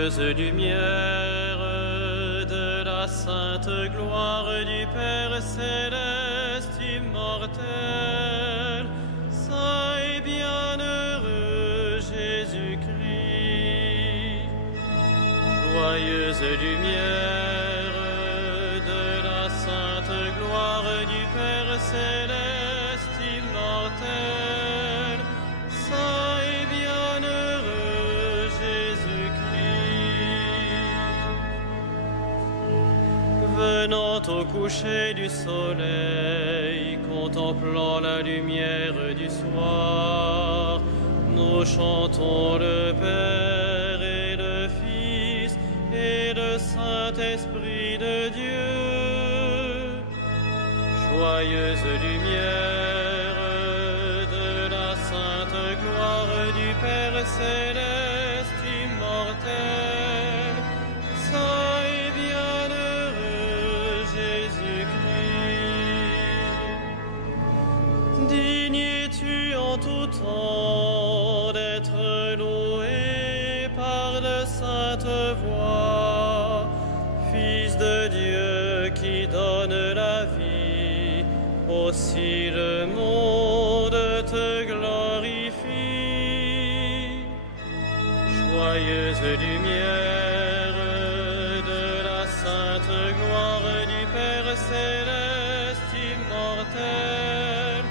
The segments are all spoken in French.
joyeuse lumière de la sainte gloire du Père céleste immortel, saint et bienheureux Jésus-Christ. Joyeuse lumière de la sainte gloire du Père céleste immortel, saint et bienheureux Jésus-Christ. Venant au coucher du soleil, contemplant la lumière du soir, nous chantons le Père et le Fils et le Saint-Esprit de Dieu. Joyeuse lumière de la sainte gloire du Père céleste immortel, saint et bienheureux Jésus-Christ. Digne es-tu en tout temps d'être loué par de saintes voix, Fils de Dieu qui donne la vie, aussi le monde te glorifie. Joyeuse lumière de la sainte gloire du Père céleste immortel,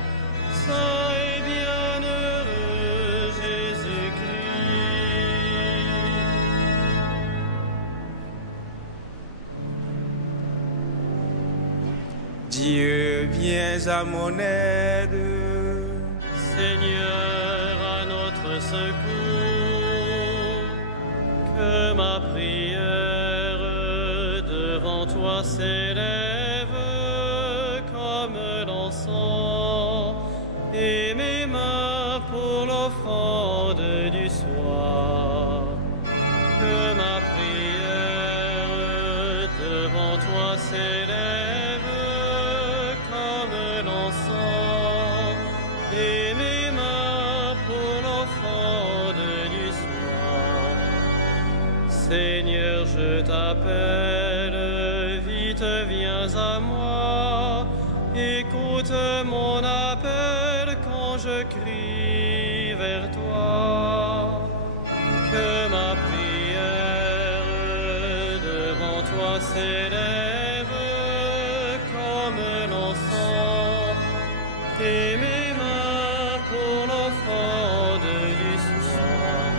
saint et bienheureux Jésus-Christ. Dieu, viens à mon aide. Seigneur, à notre secours, que ma prière devant toi s'élève comme l'encens, et mes mains pour l'offrande du soir. Que ma prière devant toi s'élève comme l'encens, et mes mains pour l'offrande du soir. Seigneur, je t'appelle, vite viens à moi, écoute mon appel quand je crie vers toi. Que ma prière devant toi s'élève comme l'encens, et mes mains pour l'offrande du soir.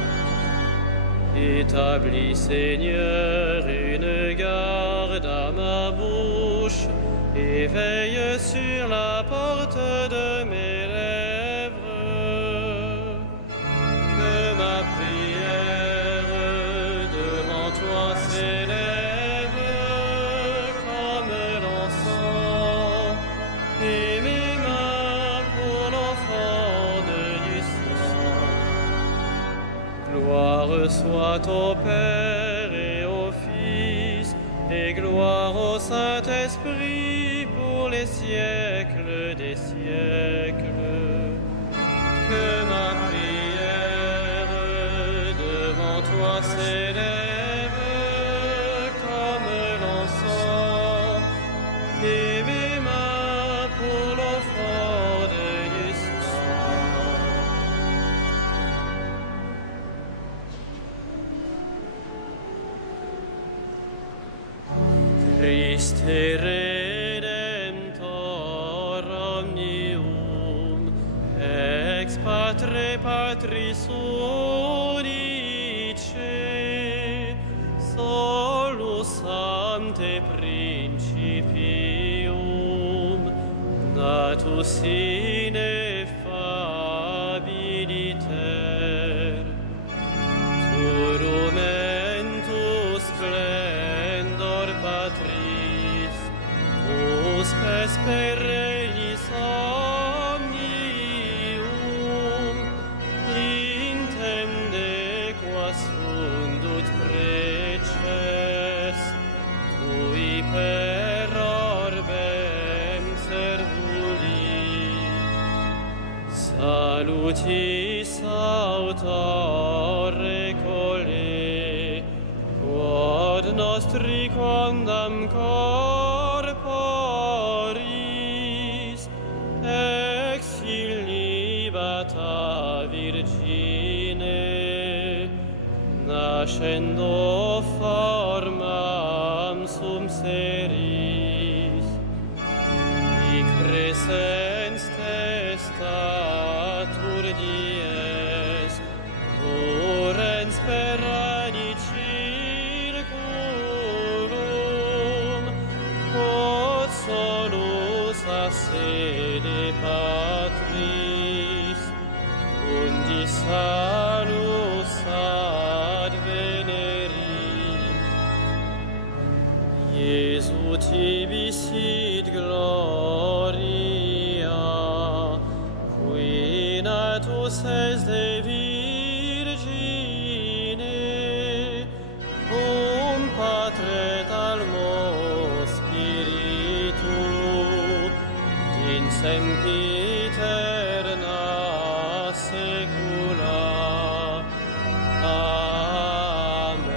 Établis, Seigneur, une garde à ma bouche, et veille sur la porte de mes lèvres. Que ma prière devant toi s'élève comme l'encens, et mes mains pour l'offrande du soir. Gloire soit au Père et au Fils, et gloire au Saint-Esprit pour les siècles des siècles. Que ma prière devant toi s'élève comme l'encens, et mes mains pour l'offrande du soir. Christe Redemptor omnium, ex Patre Patris unice, solus ante principium, natus ineffabiliter, turumentus splendor Patris, spes per regnis omnium, intende quas fundut preces, cui per orbem servuli. Salutis autor recole, nostri quondam corporis ex illibata Virgine nascendo formam sum seris hic presens testatur dies urens perani circulum quod solus a sede patris undi salus advenerim Iesu tibi sit gloria qui natus es de Virgine cum Patre et Almo Spiritu in sempiterna secula. Amen.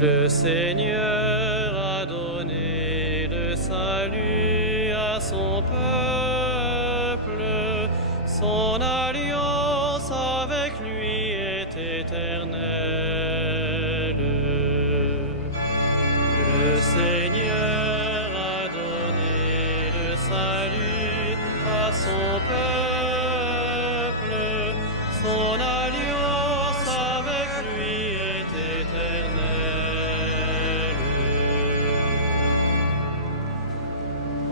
Le Seigneur a donné le salut à son peuple, son alliance avec lui est éternelle. Le Seigneur a donné le salut à son peuple, son alliance avec lui est éternelle.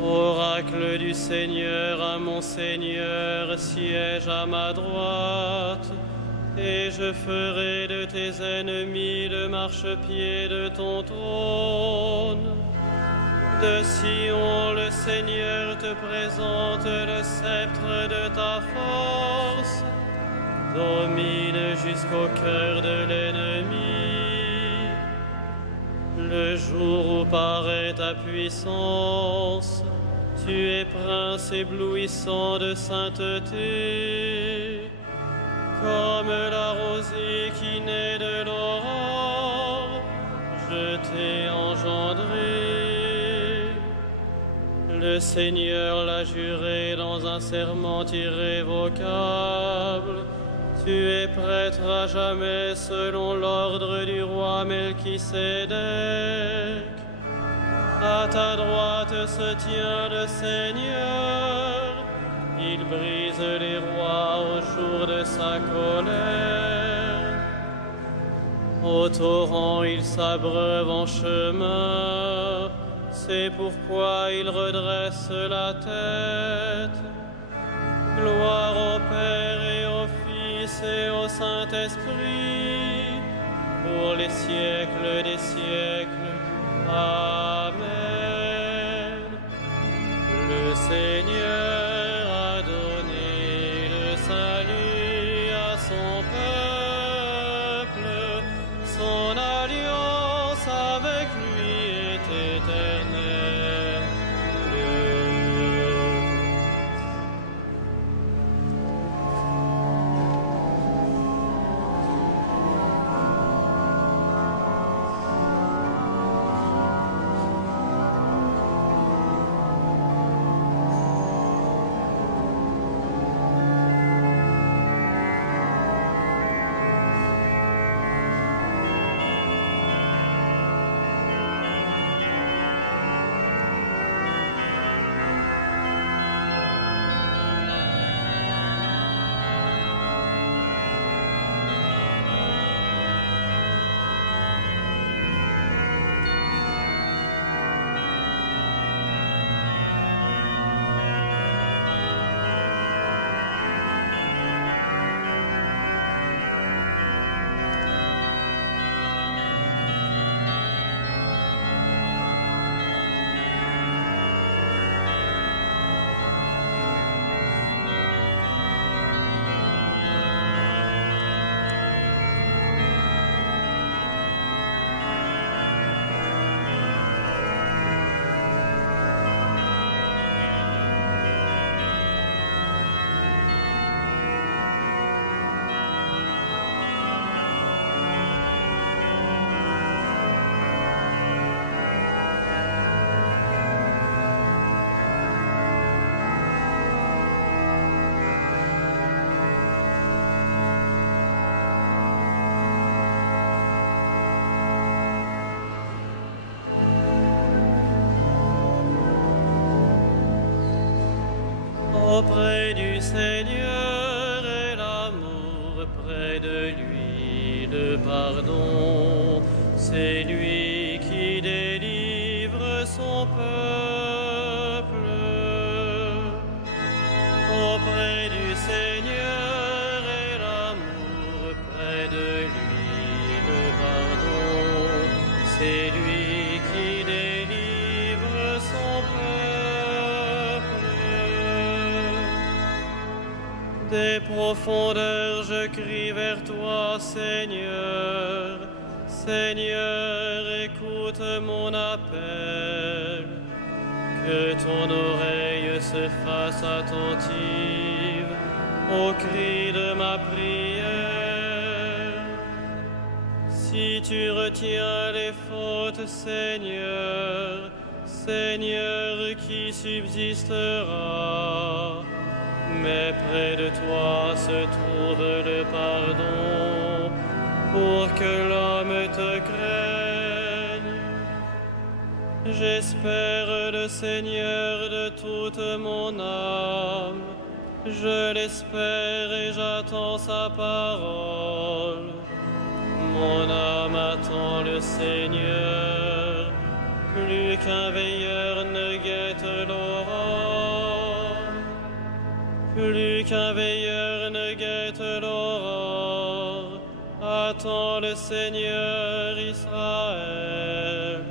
Oracle du Seigneur à mon Seigneur, siège à ma droite, et je ferai de tes ennemis le marchepied de ton trône. De Sion, le Seigneur te présente le sceptre de ta force, domine jusqu'au cœur de l'ennemi. Le jour où paraît ta puissance, tu es prince éblouissant de sainteté, comme la rosée qui naît de l'aurore, je t'ai engendré. Le Seigneur l'a juré dans un serment irrévocable. Tu es prêtre à jamais selon l'ordre du roi Melchisédek. À ta droite se tient le Seigneur. Il brise les rois au jour de sa colère. Au torrent, il s'abreuve en chemin. C'est pourquoi il redresse la tête. Gloire au Père et au Fils et au Saint-Esprit, pour les siècles des siècles. Amen. Le Seigneur a donné le salut à son peuple, son alliance avec lui est éternelle. Auprès du Seigneur est l'amour, près de lui le pardon. C'est lui qui délivre son peuple. Auprès du Seigneur est l'amour, près de lui le pardon. C'est lui qui délivre son peuple. Des profondeurs je crie vers toi, Seigneur. Seigneur, écoute mon appel. Que ton oreille se fasse attentive au cri de ma prière. Si tu retiens les fautes, Seigneur, Seigneur, qui subsistera? Mais près de toi se trouve le pardon, pour que l'homme te craigne. J'espère le Seigneur de toute mon âme, je l'espère et j'attends sa parole. Mon âme attend le Seigneur, plus qu'un veilleur ne guette l'aurore. Plus qu'un veilleur ne guette l'aurore, attends le Seigneur Israël.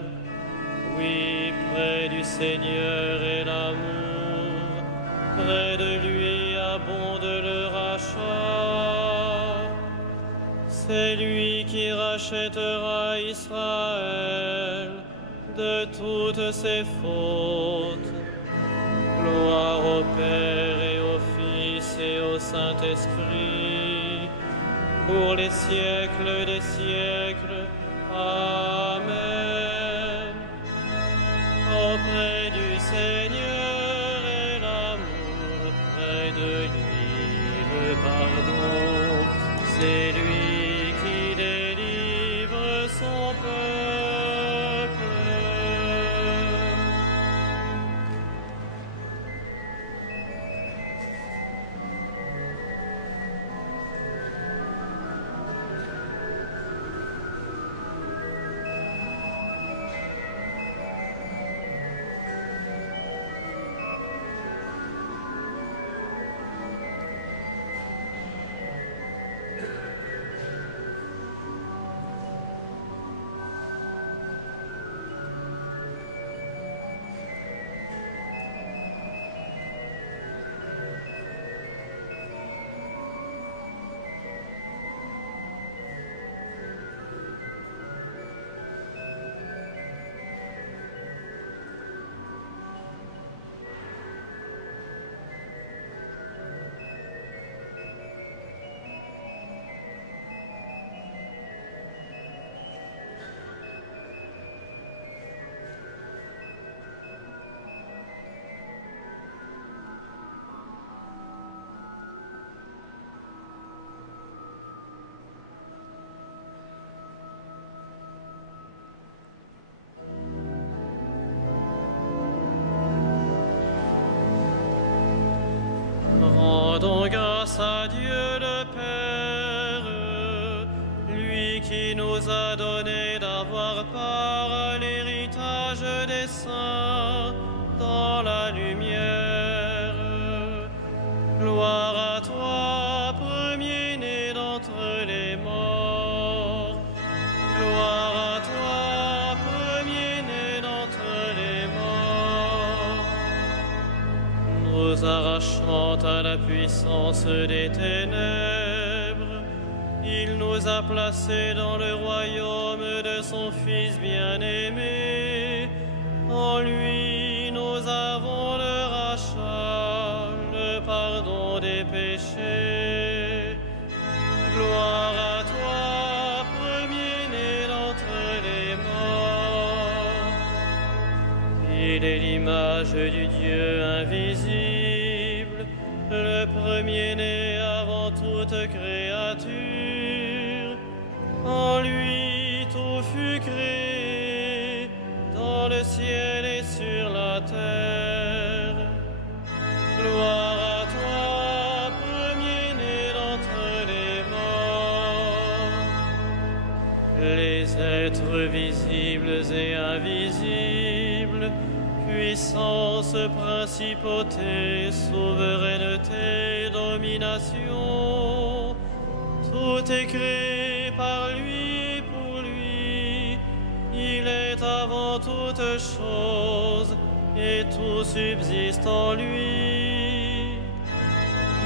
Oui, près du Seigneur est l'amour, près de lui abonde le rachat. C'est lui qui rachètera Israël de toutes ses fautes. Gloire au Père et au Fils et au Saint-Esprit, pour les siècles des siècles. Amen. Auprès du Seigneur est l'amour, près de lui le pardon. C'est lui qui délivre son peuple. Rendons grâce à Dieu le Père, lui qui nous a donné d'avoir part à l'héritage des saints dans la lumière. Gloire à toi, premier-né d'entre les morts. Gloire à toi, premier-né d'entre les morts. Nous arrachant à la puissance des ténèbres, il nous a placés dans le royaume de son Fils bien-aimé. En lui, nous avons le rachat, le pardon des péchés. Gloire à toi, premier-né d'entre les morts. Il est l'image du Dieu invisible, le premier-né avant toute créature. En lui tout fut créé, dans le ciel et sur la terre. Gloire à puissance, principauté, souveraineté, domination, tout est créé par lui, pour lui. Il est avant toutes choses, et tout subsiste en lui.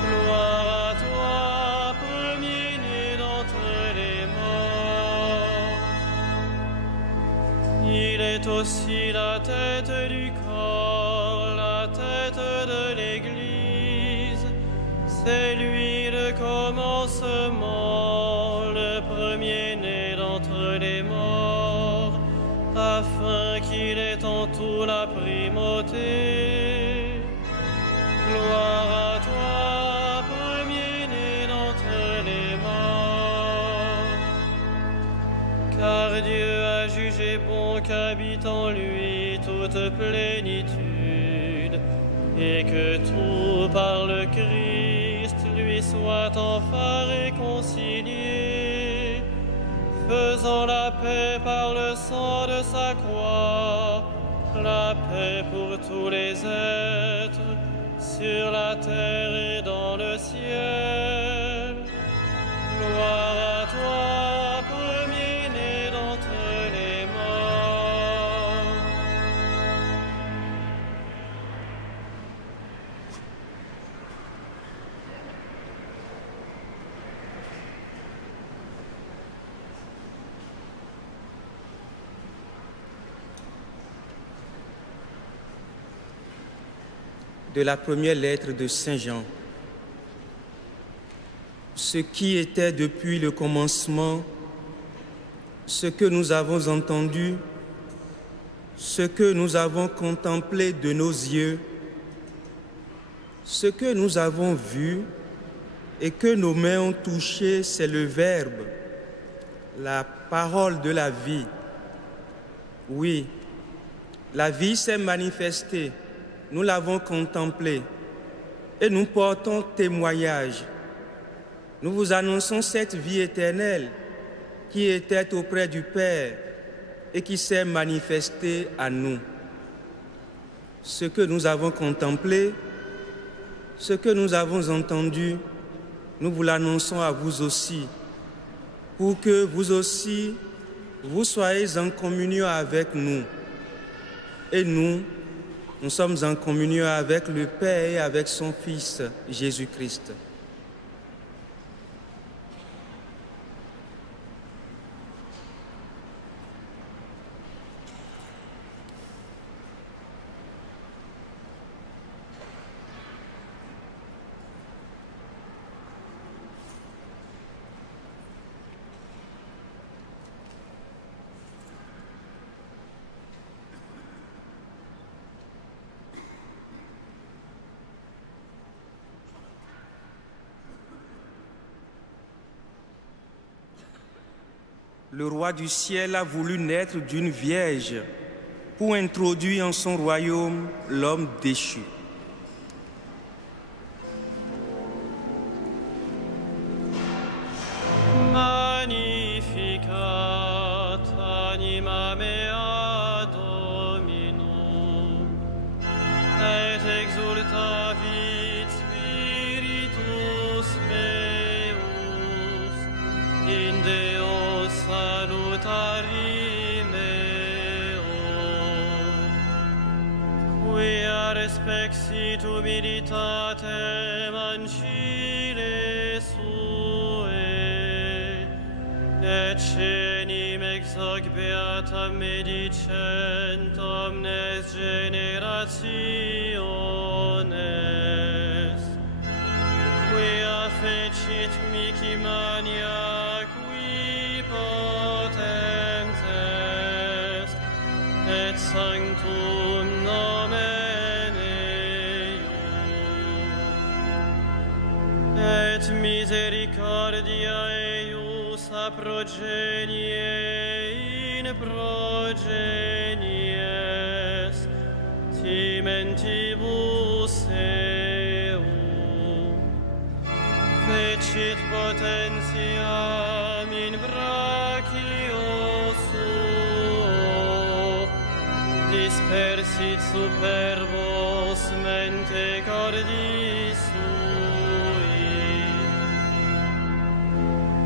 Gloire à toi, premier-né d'entre les morts. Il est aussi la tête du corps, la tête de l'Église. C'est lui le commencement, le premier-né d'entre les morts, afin qu'il ait en tout la primauté. Gloire à toi, premier-né d'entre les morts. Car Dieu a jugé bon qu'habite en lui toute plénitude, et que tout par le Christ lui soit enfin réconcilié, faisant la paix par le sang de sa croix, la paix pour tous les êtres, sur la terre et dans le ciel. Gloire à toi, premier-né d'entre les morts. De la première lettre de Saint Jean. Ce qui était depuis le commencement, ce que nous avons entendu, ce que nous avons contemplé de nos yeux, ce que nous avons vu et que nos mains ont touché, c'est le Verbe, la parole de la vie. Oui, la vie s'est manifestée. Nous l'avons contemplé et nous portons témoignage. Nous vous annonçons cette vie éternelle qui était auprès du Père et qui s'est manifestée à nous. Ce que nous avons contemplé, ce que nous avons entendu, nous vous l'annonçons à vous aussi, pour que vous aussi, vous soyez en communion avec nous. Et nous sommes en communion avec le Père et avec son Fils, Jésus-Christ. Le roi du ciel a voulu naître d'une vierge pour introduire en son royaume l'homme déchu. Magnificat anima mea Dominum, et exultavit spiritus meus in Deo salutari meo, quia respexit humilitatem ancile sue, et cenim ex hoc beatam medicent omnes generationes, quia fecit mihi mania qui potens est, et sanctum nomen eius, et misericordia eius a progenie in progenies timentibus eum, fecit potentiam in brachio suo, dispersit superbos mente cordi sui,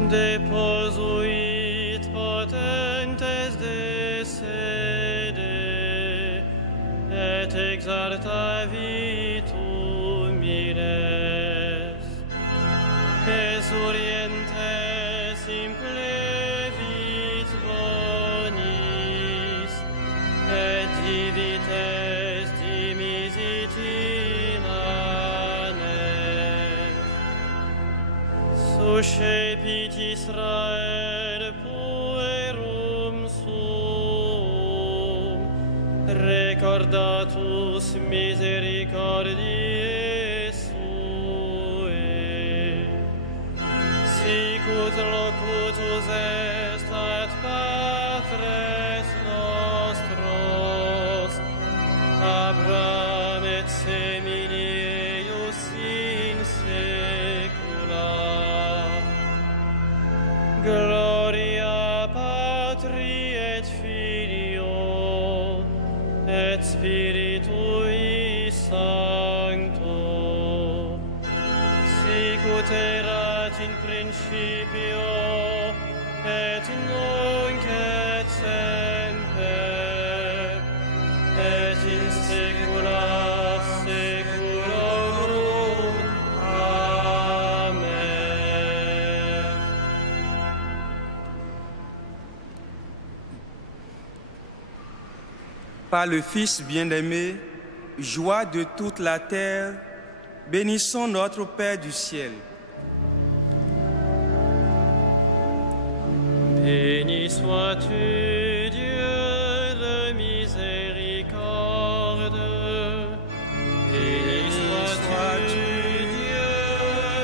deposuit potentes de sede, et exaltavitum mires, exurientes implevit bonis, et divites dimisit in anes. Suscepit Israel puerum sum, recordatus misericordiae suae, sicut locutus est ad patres nostros, Abraham et semini eius in saecula. Gloria Patri et Filio et Spiritui Sancto, sicut erat in principio et nunc et semper et in saecula saeculorum. Amen. Par le Fils bien-aimé, joie de toute la terre, bénissons notre Père du ciel. Béni sois-tu, Dieu de miséricorde. Béni sois-tu, Dieu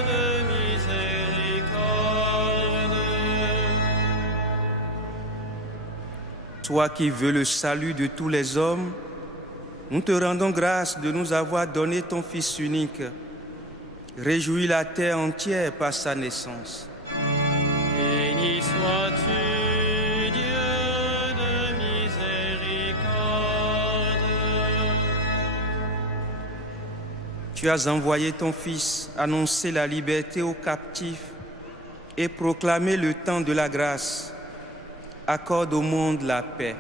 de miséricorde. Toi qui veux le salut de tous les hommes, nous te rendons grâce de nous avoir donné ton Fils unique. Réjouis la terre entière par sa naissance. Béni sois-tu, Dieu de miséricorde. Tu as envoyé ton Fils annoncer la liberté aux captifs et proclamer le temps de la grâce. Accorde au monde la paix.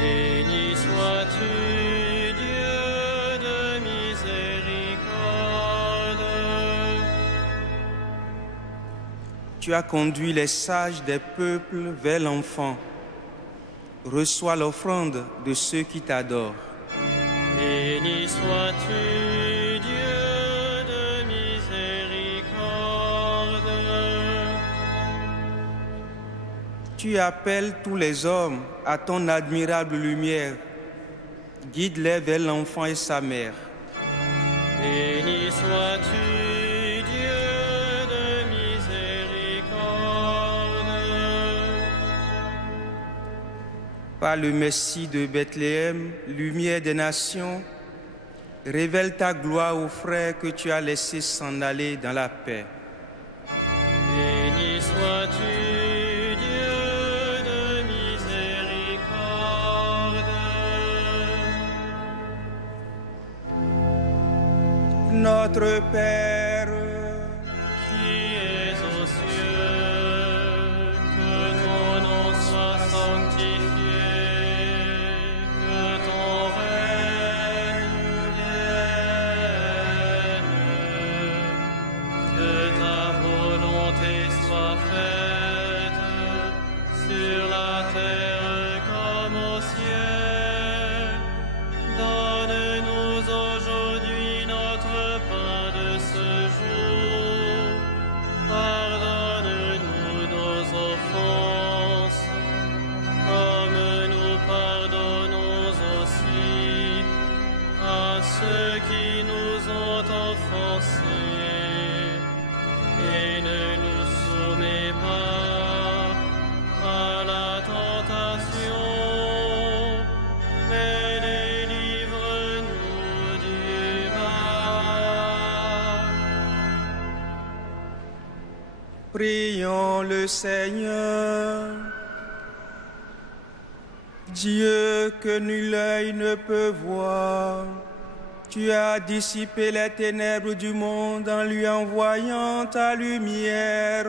Béni sois-tu, Dieu de miséricorde. Tu as conduit les sages des peuples vers l'enfant. Reçois l'offrande de ceux qui t'adorent. Béni sois-tu, Dieu de miséricorde. Tu appelles tous les hommes à ton admirable lumière. Guide-les vers l'enfant et sa mère. Béni sois-tu, Dieu de miséricorde. Par le Messie de Bethléem, lumière des nations, révèle ta gloire aux frères que tu as laissés s'en aller dans la paix. Béni sois-tu, Dieu de miséricorde. Notre Père, Qui es aux cieux, que ton nom soit sanctifié, que ton règne vienne, que ta volonté soit faite sur la terre comme au ciel. Donne-nous aujourd'hui notre pain de ce jour. Pardonne-nous nos offenses, comme nous pardonnons aussi à ceux qui nous ont offensés. Et ne nous soumets pas à la tentation, mais délivre-nous du mal. prions le Seigneur. Dieu que nul œil ne peut voir, tu as dissipé les ténèbres du monde en lui envoyant ta lumière.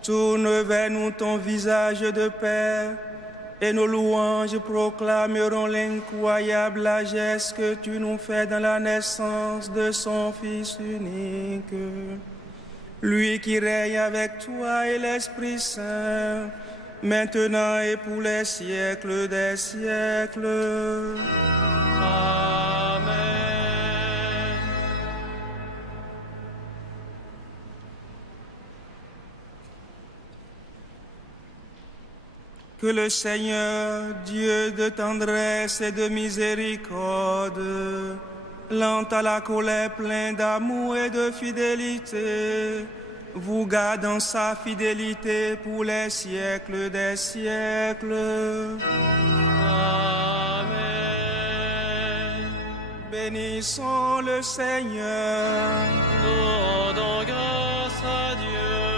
Tourne vers nous ton visage de paix, et nos louanges proclameront l'incroyable largesse que tu nous fais dans la naissance de son Fils unique. Lui qui règne avec toi et l'Esprit Saint, maintenant et pour les siècles des siècles. Amen. Que le Seigneur, Dieu de tendresse et de miséricorde, lent à la colère, plein d'amour et de fidélité, vous garde en sa fidélité pour les siècles des siècles. Amen. Bénissons le Seigneur. Nous rendons grâce à Dieu.